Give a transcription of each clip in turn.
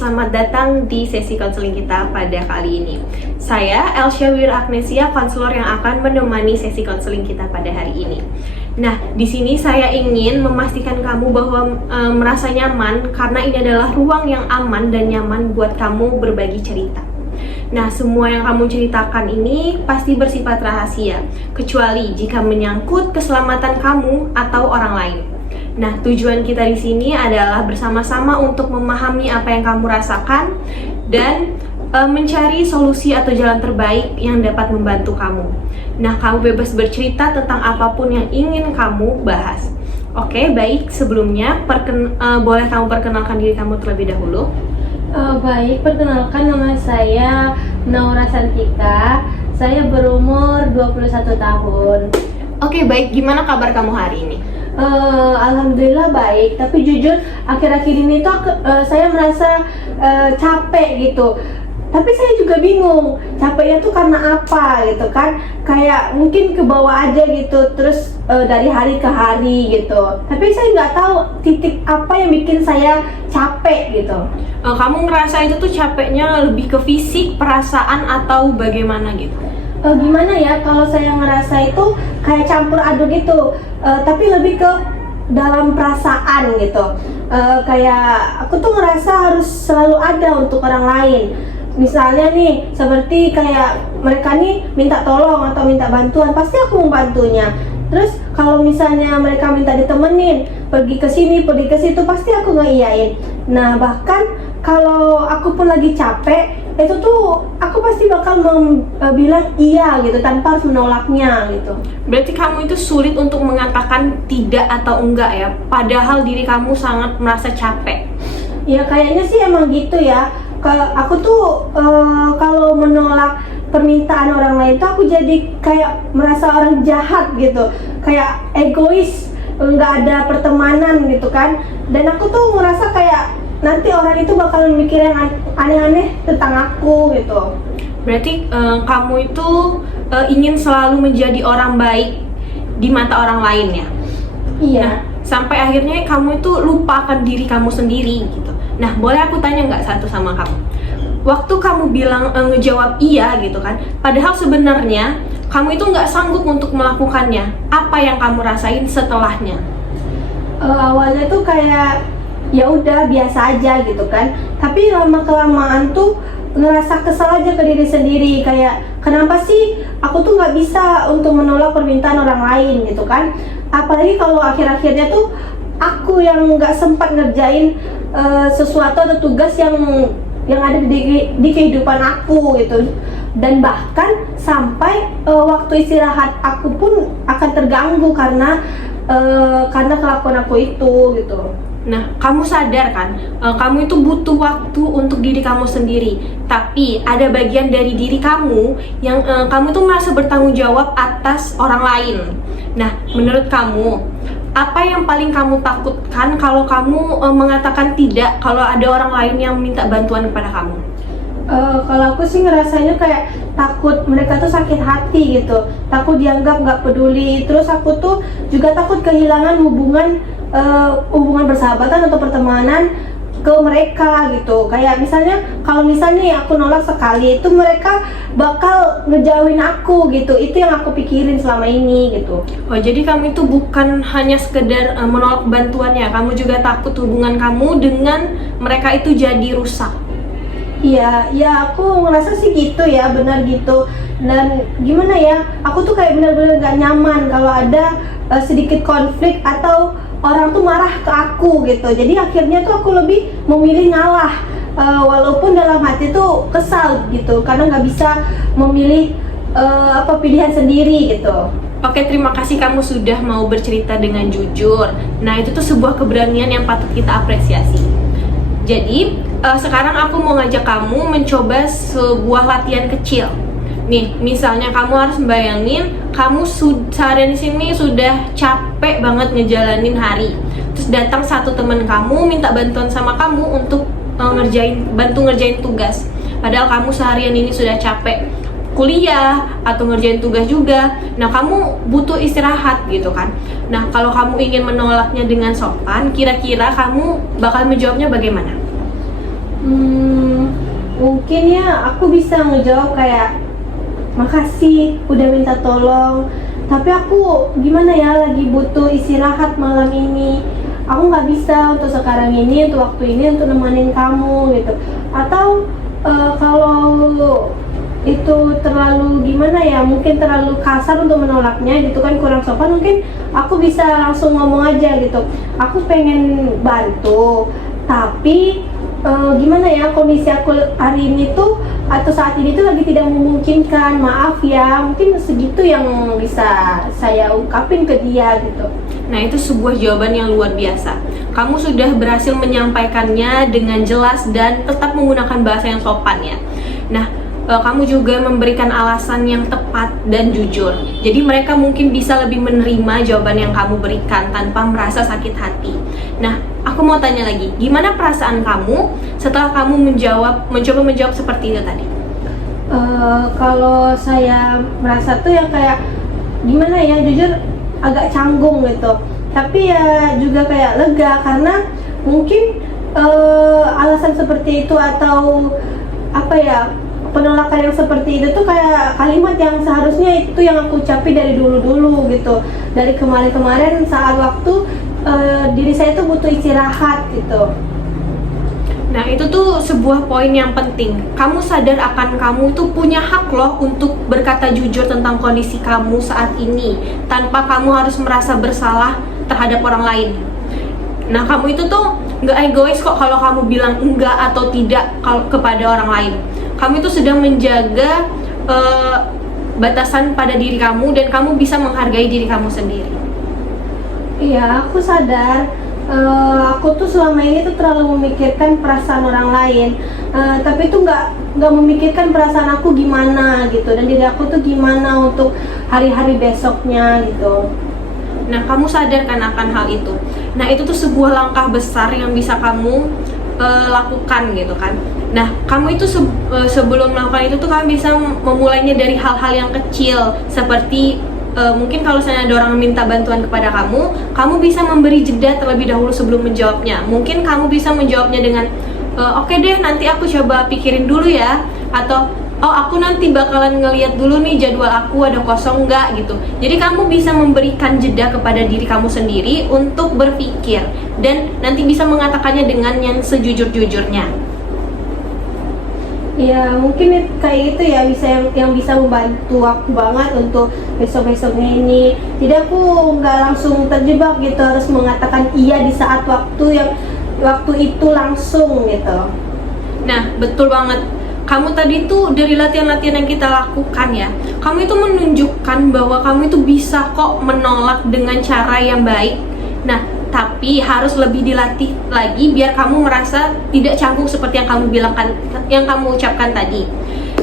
selamat datang di sesi konseling kita pada kali ini. Saya Elsya Wira Agnesia, konselor yang akan menemani sesi konseling kita pada hari ini. Nah, di sini saya ingin memastikan kamu bahwa merasa nyaman karena ini adalah ruang yang aman dan nyaman buat kamu berbagi cerita. Nah, semua yang kamu ceritakan ini pasti bersifat rahasia, kecuali jika menyangkut keselamatan kamu atau orang lain. Nah, tujuan kita di sini adalah bersama-sama untuk memahami apa yang kamu rasakan dan mencari solusi atau jalan terbaik yang dapat membantu kamu. Nah, kamu bebas bercerita tentang apapun yang ingin kamu bahas. Oke, baik. Sebelumnya, boleh kamu perkenalkan diri kamu terlebih dahulu? Baik, perkenalkan nama saya Naura Santika. Saya berumur 21 tahun. Oke, baik. Gimana kabar kamu hari ini? Alhamdulillah baik, tapi jujur akhir-akhir ini tuh saya merasa capek gitu. Tapi saya juga bingung, capeknya tuh karena apa gitu kan. Kayak mungkin ke bawah aja gitu, terus dari hari ke hari gitu. Tapi saya nggak tahu titik apa yang bikin saya capek gitu. Kamu ngerasa itu tuh capeknya lebih ke fisik, perasaan, atau bagaimana gitu? Gimana ya, kalau saya ngerasa itu kayak campur aduk gitu, tapi lebih ke dalam perasaan gitu. Kayak aku tuh ngerasa harus selalu ada untuk orang lain. Misalnya nih, seperti kayak mereka nih minta tolong atau minta bantuan, pasti aku membantunya. Terus kalau misalnya mereka minta ditemenin, pergi ke sini, pergi ke situ, pasti aku ngeiyain. Nah, bahkan kalau aku pun lagi capek, itu tuh aku pasti bakal bilang iya gitu tanpa harus menolaknya gitu. Berarti kamu itu sulit untuk mengatakan tidak atau enggak ya, padahal diri kamu sangat merasa capek. Ya kayaknya sih emang gitu ya. Aku tuh kalau menolak permintaan orang lain tuh aku jadi kayak merasa orang jahat gitu, kayak egois, nggak ada pertemanan gitu kan. Dan aku tuh ngerasa kayak nanti orang itu bakal mikir yang aneh-aneh tentang aku gitu. Berarti kamu itu ingin selalu menjadi orang baik di mata orang lain ya? Iya. Nah, sampai akhirnya kamu itu lupa akan diri kamu sendiri gitu. Nah, boleh aku tanya nggak satu sama kamu? Waktu kamu bilang ngejawab iya gitu kan, padahal sebenarnya kamu itu nggak sanggup untuk melakukannya. Apa yang kamu rasain setelahnya? Awalnya tuh kayak ya udah biasa aja gitu kan, tapi lama kelamaan tuh ngerasa kesal aja ke diri sendiri, kayak kenapa sih aku tuh nggak bisa untuk menolak permintaan orang lain gitu kan. Apalagi kalau akhir-akhirnya tuh aku yang nggak sempat ngerjain sesuatu atau tugas yang ada di kehidupan aku gitu. Dan bahkan sampai waktu istirahat aku pun akan terganggu karena kelakuan aku itu gitu. Nah, kamu sadar kan, kamu itu butuh waktu untuk diri kamu sendiri. Tapi ada bagian dari diri kamu yang kamu tuh merasa bertanggung jawab atas orang lain. Nah, menurut kamu, apa yang paling kamu takutkan kalau kamu mengatakan tidak kalau ada orang lain yang minta bantuan kepada kamu? Kalau aku sih ngerasanya kayak takut mereka tuh sakit hati gitu, takut dianggap nggak peduli. Terus aku tuh juga takut kehilangan hubungan persahabatan atau pertemanan ke mereka gitu. Kayak misalnya kalau misalnya aku nolak sekali, itu mereka bakal ngejauhin aku gitu. Itu yang aku pikirin selama ini gitu. Oh, jadi kamu itu bukan hanya sekedar menolak bantuannya, kamu juga takut hubungan kamu dengan mereka itu jadi rusak. Iya, ya aku ngerasa sih gitu ya, benar gitu. Dan gimana ya, aku tuh kayak benar-benar gak nyaman kalau ada sedikit konflik atau orang tuh marah ke aku gitu. Jadi akhirnya tuh aku lebih memilih ngalah, walaupun dalam hati tuh kesal gitu, karena nggak bisa memilih pilihan sendiri gitu. Oke, terima kasih kamu sudah mau bercerita dengan jujur. Nah, itu tuh sebuah keberanian yang patut kita apresiasi. Jadi, sekarang aku mau ngajak kamu mencoba sebuah latihan kecil. Nih, misalnya kamu harus bayangin kamu seharian di sini sudah capek banget ngejalanin hari. Terus datang satu teman kamu minta bantuan sama kamu untuk bantu ngerjain tugas. Padahal kamu seharian ini sudah capek kuliah atau ngerjain tugas juga. Nah, kamu butuh istirahat gitu kan. Nah, kalau kamu ingin menolaknya dengan sopan, kira-kira kamu bakal menjawabnya bagaimana? Mungkin ya aku bisa ngejawab kayak makasih udah minta tolong, tapi aku gimana ya lagi butuh istirahat malam ini, aku nggak bisa untuk sekarang ini, untuk waktu ini untuk nemenin kamu gitu. Atau kalau itu terlalu gimana ya, mungkin terlalu kasar untuk menolaknya gitu kan, kurang sopan, mungkin aku bisa langsung ngomong aja gitu, aku pengen bantu tapi gimana ya, kondisi aku hari ini tuh atau saat ini tuh lagi tidak memungkinkan, maaf ya. Mungkin segitu yang bisa saya ungkapin ke dia gitu. Nah, itu sebuah jawaban yang luar biasa. Kamu sudah berhasil menyampaikannya dengan jelas dan tetap menggunakan bahasa yang sopan ya. Nah, kamu juga memberikan alasan yang tepat dan jujur. Jadi mereka mungkin bisa lebih menerima jawaban yang kamu berikan tanpa merasa sakit hati. Nah, aku mau tanya lagi, gimana perasaan kamu setelah kamu mencoba menjawab seperti itu tadi? Kalau saya merasa tuh ya kayak gimana ya, jujur agak canggung gitu. Tapi ya juga kayak lega karena mungkin alasan seperti itu atau apa ya, penolakan yang seperti itu tuh kayak kalimat yang seharusnya itu yang aku ucapin dari dulu-dulu gitu, dari kemarin-kemarin saat waktu diri saya tuh butuh istirahat gitu. Nah, itu tuh sebuah poin yang penting. Kamu sadar akan kamu tuh punya hak loh untuk berkata jujur tentang kondisi kamu saat ini tanpa kamu harus merasa bersalah terhadap orang lain. Nah, kamu itu tuh nggak egois kok kalau kamu bilang enggak atau tidak kepada orang lain. Kamu itu sedang menjaga batasan pada diri kamu dan kamu bisa menghargai diri kamu sendiri. Iya, aku sadar. Aku tuh selama ini tuh terlalu memikirkan perasaan orang lain, tapi tuh nggak memikirkan perasaan aku gimana gitu, dan diri aku tuh gimana untuk hari-hari besoknya gitu. Nah, kamu sadar kan akan hal itu. Nah, itu tuh sebuah langkah besar yang bisa kamu lakukan gitu kan. Nah, kamu itu sebelum melakukan itu tuh kamu bisa memulainya dari hal-hal yang kecil seperti mungkin kalau misalnya ada orang minta bantuan kepada kamu bisa memberi jeda terlebih dahulu sebelum menjawabnya. Mungkin kamu bisa menjawabnya dengan oke deh, nanti aku coba pikirin dulu ya, atau oh aku nanti bakalan ngeliat dulu nih jadwal aku ada kosong nggak gitu. Jadi kamu bisa memberikan jeda kepada diri kamu sendiri untuk berpikir dan nanti bisa mengatakannya dengan yang sejujur-jujurnya. Ya mungkin kayak itu ya, yang bisa membantu aku banget untuk besok-besoknya ini. Jadi aku nggak langsung terjebak gitu harus mengatakan iya di saat waktu itu langsung gitu. Nah, betul banget. Kamu tadi tuh dari latihan-latihan yang kita lakukan ya, kamu itu menunjukkan bahwa kamu itu bisa kok menolak dengan cara yang baik. Nah, tapi harus lebih dilatih lagi biar kamu merasa tidak canggung seperti yang kamu ucapkan tadi.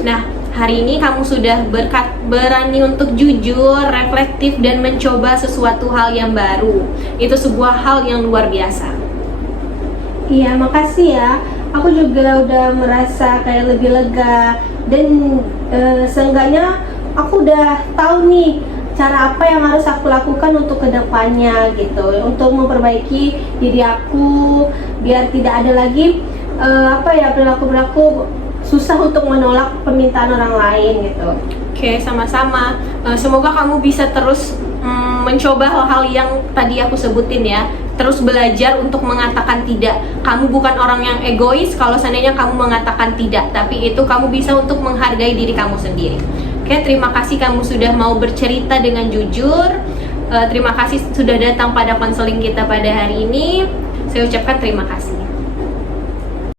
Nah, hari ini kamu sudah berani untuk jujur, reflektif, dan mencoba sesuatu hal yang baru. Itu sebuah hal yang luar biasa. Iya, makasih ya. Aku juga udah merasa kayak lebih lega dan seenggaknya aku udah tahu nih cara apa yang harus aku lakukan untuk kedepannya gitu, untuk memperbaiki diri aku biar tidak ada lagi perilaku susah untuk menolak permintaan orang lain gitu. Oke, sama-sama. Semoga kamu bisa terus mencoba hal-hal yang tadi aku sebutin ya. Terus belajar untuk mengatakan tidak. Kamu bukan orang yang egois kalau seandainya kamu mengatakan tidak, tapi itu kamu bisa untuk menghargai diri kamu sendiri. Oke, terima kasih kamu sudah mau bercerita dengan jujur. Terima kasih sudah datang pada konseling kita pada hari ini. Saya ucapkan terima kasih.